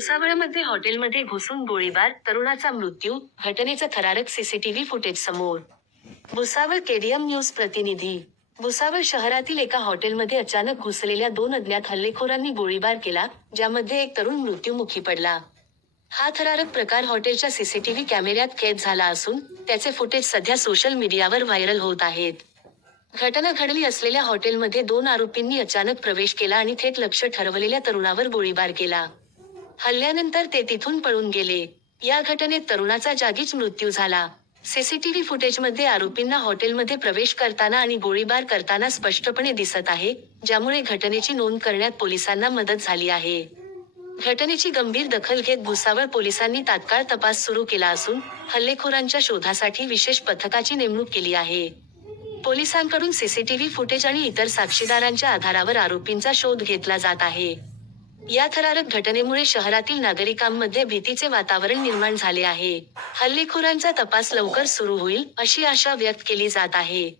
भुसावळमध्ये हॉटेलमध्ये घुसून गोळीबार तरुणाचा मृत्यू घटनेचं थरारक सीसीटीव्ही फुटेज समोर. भुसावळ केडीएम न्यूज प्रतिनिधी. भुसावळ शहरातील एका हॉटेलमध्ये अचानक घुसलेल्या दोन अज्ञात हल्लेखोरांनी गोळीबार केला ज्यामध्ये एक तरुण मृत्यूमुखी पडला. हा थरारक प्रकार हॉटेलच्या सीसीटीव्ही कॅमेऱ्यात कैद झाला असून त्याचे फुटेज सध्या सोशल मीडियावर व्हायरल होत आहेत. घटना घडली असलेल्या हॉटेलमध्ये दोन आरोपींनी अचानक प्रवेश केला आणि थेट लक्ष ठरवलेल्या तरुणावर गोळीबार केला. हल्ल्यानंतर ते तिथून पळून गेले. या घटनेत तरुणाचा जागीच मृत्यू झाला. सीसीटीव्ही फुटेजमध्ये आरोपींना हॉटेलमध्ये प्रवेश करताना आणि गोळीबार करताना स्पष्टपणे दिसत आहे ज्यामुळे घटनेची नोंद करण्यात पोलिसांना मदत झाली आहे. घटनेची गंभीर दखल घेत भुसावळ पोलिसांनी तात्काळ तपास सुरू केला असून हल्लेखोरांच्या शोधासाठी विशेष पथकाची नेमणूक केली आहे. पोलिसांकडून सीसीटीव्ही फुटेज आणि इतर साक्षीदारांच्या आधारावर आरोपींचा शोध घेतला जात आहे. या थरारक घटनेमुळे शहरातील नागरिकांमध्ये भीतीचे वातावरण निर्माण झाले आहे. हल्लेखोरांचा तपास लवकर सुरू होईल अशी आशा व्यक्त केली जात आहे.